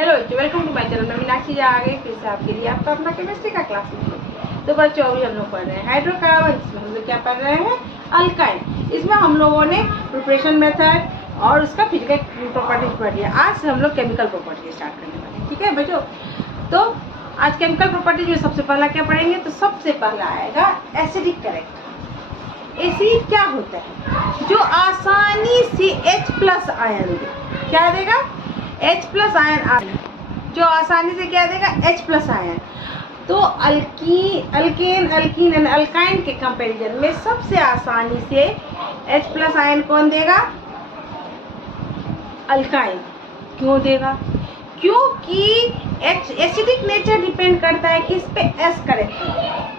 Hello बच्चों, welcome to my channel. मैं मीनाक्षी जा आ गई फिर से आपके लिए आपका अपना केमिस्ट्री का क्लास में। तो बच्चों अभी हम लोग पढ़ रहे हैं हाइड्रोकार्बन। इसमें हम लोग क्या पढ़ रहे हैं? अल्काइन। इसमें हम लोगों ने प्रिपरेशन मेथड और उसका फिजिकल प्रॉपर्टीज पढ़ लिया। आज से हम लोग केमिकल प्रॉपर्टीज स्टार्ट करने वाले हैं। ठीक है बच्चों, तो आज केमिकल प्रॉपर्टीज में सबसे पहला क्या पढ़ेंगे? तो सबसे पहला आएगा एसिडिक कैरेक्टर। एसिड क्या होता है? जो आसानी से H+ आयन दे। क्या देगा? H+ आयन जो आसानी से क्या देगा? H+ ion. तो अल्केन एंड अल्काइन के कंपैरिजन में सबसे आसानी से H+ आयन कौन देगा? अल्काइन। क्यों देगा? क्योंकि एसिडिक नेचर डिपेंड करता है किस पे? S character.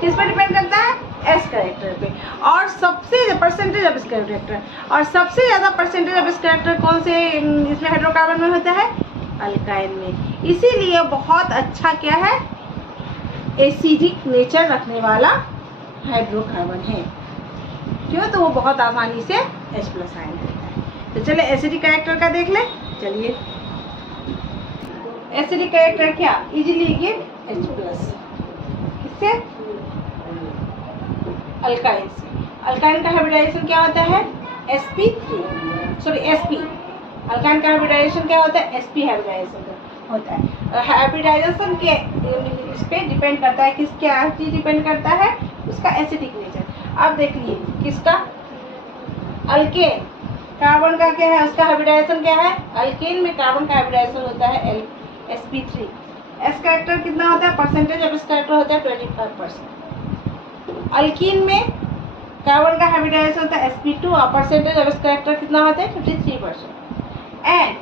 किस पे डिपेंड करता है? S कैरेक्टर पे। और सबसे परसेंटेज ऑफ इस कैरेक्टर, और सबसे ज्यादा परसेंटेज ऑफ इस कैरेक्टर कौन से इसमें हाइड्रोकार्बन में होता है? अल्काइन में। इसीलिए बहुत अच्छा क्या है? एसिडिक नेचर रखने वाला हाइड्रोकार्बन है। क्यों? तो वो बहुत आसानी से H+ आयन देता है। तो चले एसिडिक कैरेक्टर का देख ले। चलिए, एसिडिक कैरेक्टर क्या? Easily give H+। किससे? अल्काइन से। अल्काइन का हाइब्रिडाइजेशन क्या होता है? sp। अल्काइन का हाइब्रिडाइजेशन क्या होता है? sp हाइब्रिडाइजेशन होता है। हाइब्रिडाइजेशन के इस पे डिपेंड करता है किस क्या चीज डिपेंड करता है? उसका एसिडिक नेचर। अब देखिए किसका? अल्केन कार्बन का क्या है? उसका हाइब्रिडाइजेशन क्या है? अल्केन में कार्बन का हाइब्रिडाइजेशन होता है sp3। s कैरेक्टर कितना होता है? परसेंटेज ऑफ इस कैरेक्टर होता है 25%। अल्कीन में कार्बन का हाइब्रिडाइजेशन होता है sp2 और परसेंटेज ऑफ इस कैरेक्टर कितना होता है? 53%। एंड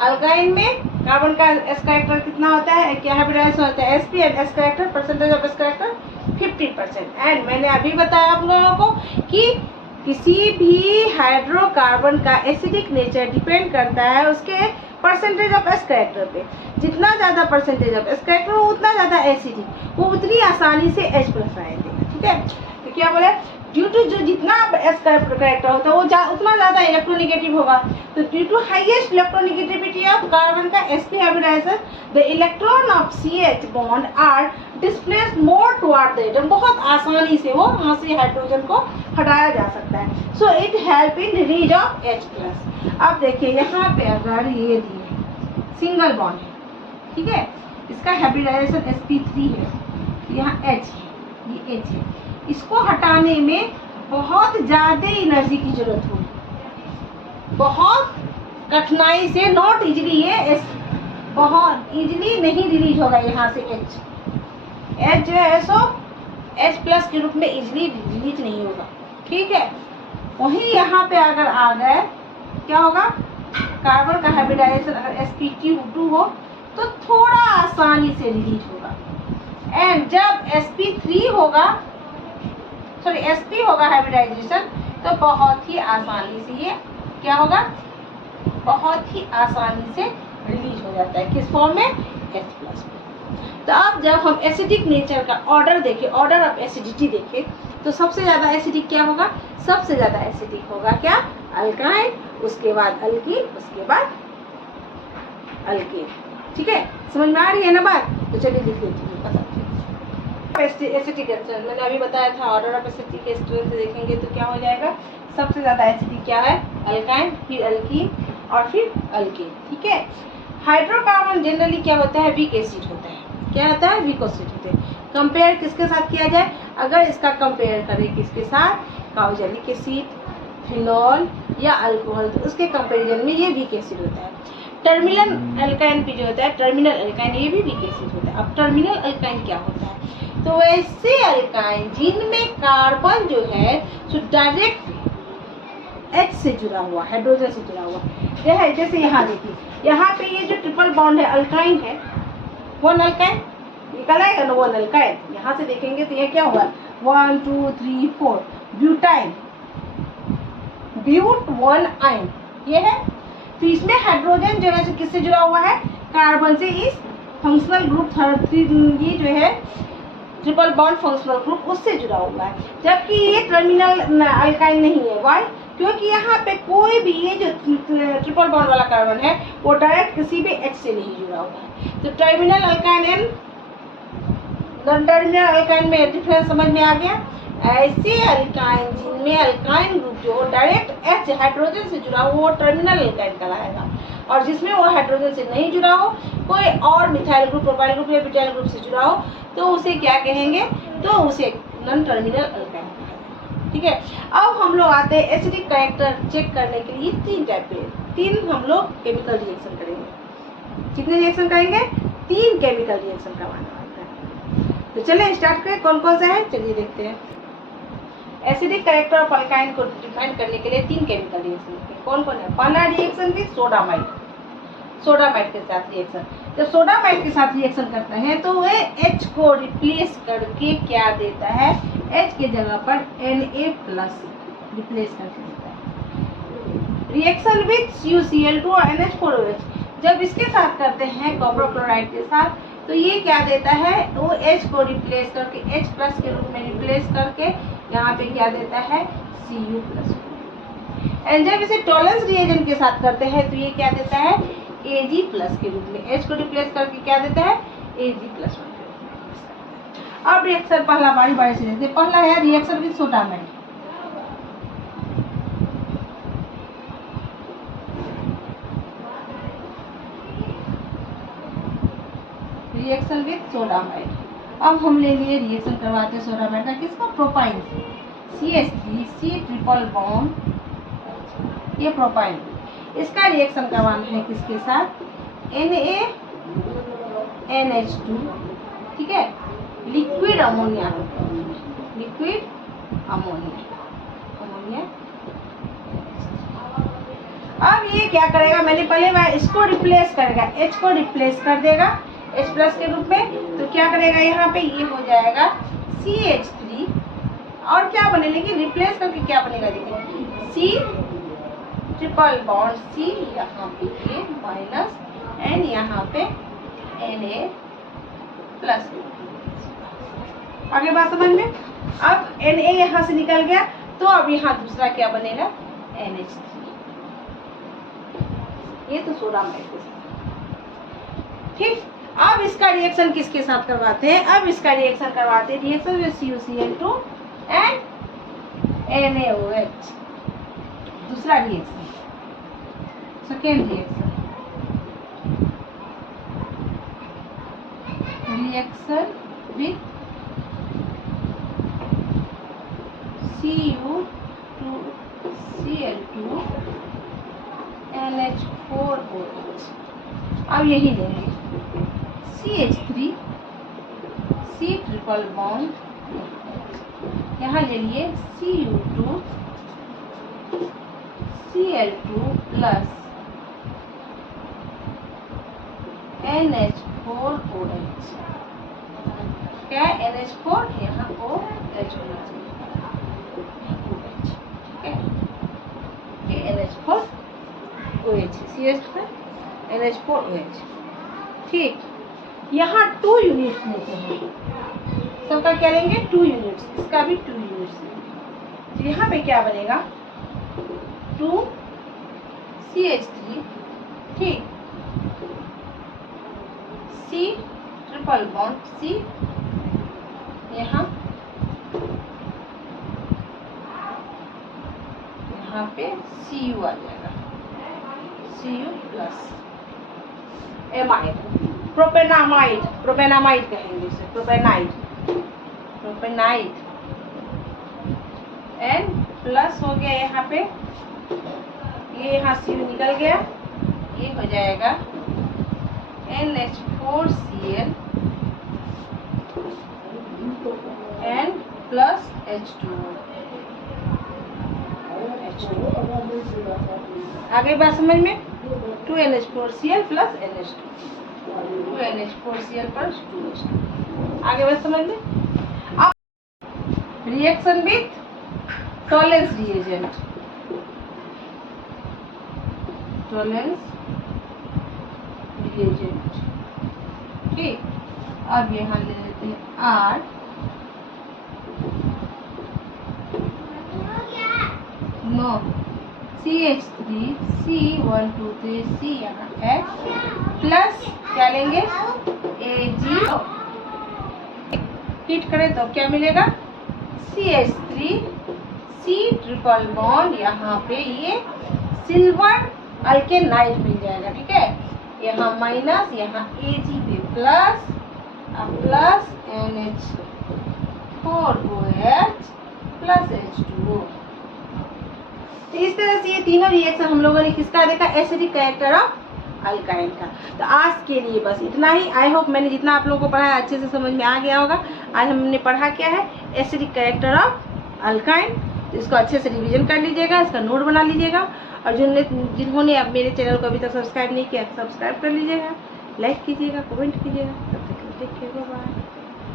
अल्काइन में कार्बन का s कैरेक्टर कितना होता है? क्या हाइब्रिडाइजेशन होता है? sp and s character percentage of इस कैरेक्टर 50%। एंड मैंने अभी बताया आप लोगों को कि किसी भी हाइड्रोकार्बन का एसिडिक नेचर डिपेंड करता है उसके परसेंटेज ऑफ S कैरेक्टर पे। जितना ज्यादा परसेंटेज ऑफ S कैरेक्टर हो उतना ज्यादा एसिडिक, वो उतनी आसानी से H+ आयन देगा। ठीक है, तो क्या बोले? ड्यू टू जो जितना S कैरेक्टर होता है वो उतना ज्यादा इलेक्ट्रोनेगेटिव होगा। तो due to highest electronegativity of carbon का sp hybridization the electron of CH bond are displaced more toward the atom. बहुत आसानी से वो वहां से हाइड्रोजन को हटाया जा सकता है। So it help in release of H+। अब देखिए यहाँ पे अगर ये दिए सिंगल बॉन्ड है, ठीक है, इसका हाइब्रिडाइजेशन sp3 है, यहाँ H है, ये H है। इसको हटाने में बहुत ज्यादा एनर्जी की जरूरत होगी, बहुत कठिनाई से, नॉट इजीली, ये बहुत इजीली नहीं रिलीज होगा यहाँ से H जो है सो H+ के रूप में इजीली रिलीज नहीं होगा। ठीक है, वहीं यहाँ पे अगर आ गए क्या होगा? कार्बन का हाइब्रिडाइजेशन अगर sp2 हो तो थोड़ा आसानी से रिलीज होगा। एंड जब sp3 होगा, sp होगा हाइब्रिडाइजेशन, तो बहुत ही आसानी से ये क्या होगा? बहुत ही आसानी से रिलीज हो जाता है। किस फॉर्म में? H+। तो अब जब हम एसिडिक नेचर का ऑर्डर देखें, ऑर्डर ऑफ एसिडिटी देखें, तो सबसे ज्यादा एसिडिक क्या होगा? सबसे ज्यादा एसिडिक होगा क्या? अल्काइन, उसके बाद अल्कीन, उसके बाद अल्केन। ठीक है, समझ में आ रही है ना बात? तो चलिए लिख लेती हूँ। एसिडिक स्ट्रेंथ मैंने अभी बताया था, ऑर्डर ऑफ एसिडिक स्ट्रेंथ देखेंगे तो क्या हो जाएगा? सबसे ज्यादा एसिडिक क्या है? अल्काइन, फिर अल्कीन और फिर अल्केन। ठीक है, हाइड्रोकार्बन जनरली क्या होता है? वीक एसिड होता है। क्या होता है? वीक एसिड होते हैं। कंपेयर किसके साथ किया जाए? अगर इसका कंपेयर करें किसके साथ? कार्बोक्सिलिक एसिड, फिनॉल या अल्कोहल, तो उसके कंपेरिजन में ये वीक एसिड होता है। टर्मिनल अल्काइन भी जो होता है, टर्मिनल अल्काइन, ये भी वीक एसिड होता है। अब टर्मिनल अल्काइन क्या होता है? तो वैसे अल्काइन जिनमें कार्बन जो है सो डायरेक्ट H से जुड़ा हुआ, हाइड्रोजन से जुड़ा हुआ है। जैसे यहाँ देखिए, यहाँ पे ये जो ट्रिपल बॉन्ड है अल्काइन है, वन अल्काइन निकल आएगा ना, वन अल्काइन। यहाँ से देखेंगे तो ये क्या हुआ? 1 2 3 4 ब्यूटाइन, ब्यूट 1 आइन ये है। तो इसमें हाइड्रोजन जो है किससे जुड़ा हुआ है? कार्बन से। इस फंक्शनल ग्रुप 3 ये जो है ट्रिपल बॉन्ड फंक्शनल ग्रुप उससे जुड़ा हुआ है, जबकि ये टर्मिनल अल्काइन नहीं है। वाई? क्योंकि यहाँ पे कोई भी ये जो ट्रिपल बॉन्ड वाला कार्बन है वो डायरेक्ट किसी भी H से नहीं जुड़ा हुआ है। तो terminal alkyne and non terminal alkyne में डिफरेंस समझ में आ गया। ऐसे अल्काइन जिनमें अल्काइन ग्रुप जो डायरेक्ट H हाइड्रोजन से जुड़ा हो वो टर्मिनल अल्काइन कहलाएगा, और जिसमें वो हाइड्रोजन से नहीं जुड़ा हो, कोई और मिथाइल ग्रुप, प्रोपाइल ग्रुप या ब्यूटाइल ग्रुप से जुड़ा हो, तो उसे क्या कहेंगे, तो उसे नॉन टर्मिनल अल्काइन। ठीक है, अब हम लोग आते हैं एसिडिक कैरेक्टर चेक करने के लिए तीन हम लोग केमिकल रिएक्शन करेंगे। कितने रिएक्शन करेंगे? 3 केमिकल रिएक्शन करवाने वाले हैं। तो चलिए स्टार्ट करें। कौन कौन सा है चलिए देखते हैं। एसिडिक कैरेक्टर ऑफ अल्काइन को डिफाइन करने के लिए 3 केमिकल रिएक्शन कौन कौन है। पहला रिएक्शन थी सोडामाइड, सोडामाइड के साथ रिएक्शन। जब सोडामाइड के साथ रिएक्शन करते हैं तो वह H को रिप्लेस करके क्या देता है, H के जगह पर Na+ रिप्लेस करके देता है। रिएक्शन विथ CuCl2 और NH4OH, जब इसके साथ करते हैं कॉपर क्लोराइड के साथ, तो ये क्या देता है, वो H को रिप्लेस करके H+ के रूप में रिप्लेस करके यहाँ पे क्या देता है, Cu+। एंड जब इसे टॉलेंस रिएजेंट के साथ करते हैं तो ये क्या देता है, Ag+ के रूप में, H को रिप्लेस करके क्या देता है, Ag+1। अब रिएक्शन पहला बारी बारी से देखते हैं। पहला है reaction with sodamide. Reaction with sodamide. अब हम ले लिए रिएक्शन करवाते हैं सोडामाइड का, किसका, propyne CH3 C triple bond, ये प्रोपाइन। इसका रिएक्शन करवाना है किसके साथ, NaNH2, ठीक है, लिक्विड अमोनिया, लिक्विड अमोनिया। अब ये क्या करेगा, मैंने पहले वह इसको रिप्लेस करेगा, H को रिप्लेस कर देगा H+ के रूप में, तो क्या करेगा यहाँ पे, ये हो जाएगा CH3, और क्या बने, लेकिन रिप्लेस करके क्या बनेगा, देखिए C ट्रिपल बॉन्ड C, यहाँ पे ये माइनस, एंड यहाँ पे Na+। आगे बात समझ में। अब Na यहाँ से निकल गया, तो अब यहाँ दूसरा क्या बनेगा, NH3। ये तो सोडामाइड के साथ। ठीक, अब इसका रिएक्शन किसके साथ करवाते हैं, अब इसका रिएक्शन करवाते हैं reaction with CuCl2 and NaOH। दूसरा reaction, second reaction, reaction with Cu2Cl2 NH4OH। अब यही लेंगे CH3 C ट्रिपल बॉन्ड, यहाँ ले लिए Cu2 Cl2 प्लस NH4OH। क्या है, NH4, यहाँ OH होना चाहिए, ठीक है, ये NH4OH, CH NH4OH। ठीक, यहाँ 2 यूनिट्स लेते हैं, सबका क्या लेंगे, 2 यूनिट्स, इसका भी 2 यूनिट्स। तो यहाँ पे क्या बनेगा, 2 CH3, ठीक, C ट्रिपल बॉन्ड C, यहाँ पे Cu आ जाएगा, Cu+ एमाइड, प्रोपेनामाइड, प्रोपेनामाइड कहेंगे इसे, प्रोपेनाइड एंड प्लस हो गया यहाँ पे, ये यहाँ Cu निकल गया, ये हो जाएगा NH4Cl एंड प्लस H2O। आगे बात समझ में, 2NH4Cl plus NH2, 2NH4Cl plus 2H2। आगे बात समझ में। अब रिएक्शन विथ टॉलेंस रिएजेंट, ठीक। अब यहाँ ले लेते हैं R, नो CH3 C123C यहाँ H प्लस क्या लेंगे Ag, हीट करें तो क्या मिलेगा CH3 C ट्रिपल बॉन्ड, यहाँ पे ये सिल्वर अल्केनाइड मिल जाएगा, ठीक है। यहाँ माइनस, यहाँ Ag पे plus, plus NH4OH plus H2O। तो इस तरह से ये तीनों रिएक्शन हम लोगों ने किसका देखा, एसिडिक कैरेक्टर ऑफ अल्काइन का। तो आज के लिए बस इतना ही। आई होप मैंने जितना आप लोगों को पढ़ाया अच्छे से समझ में आ गया होगा। आज हमने पढ़ा क्या है, एसिडिक कैरेक्टर ऑफ अल्काइन। तो इसको अच्छे से रिवीजन कर लीजिएगा, इसका नोट बना लीजिएगा, और जिन्होंने अब मेरे चैनल को अभी तक सब्सक्राइब नहीं किया सब्सक्राइब कर लीजिएगा, लाइक कीजिएगा, कमेंट कीजिएगा। तब तक टेक केयर, बाय।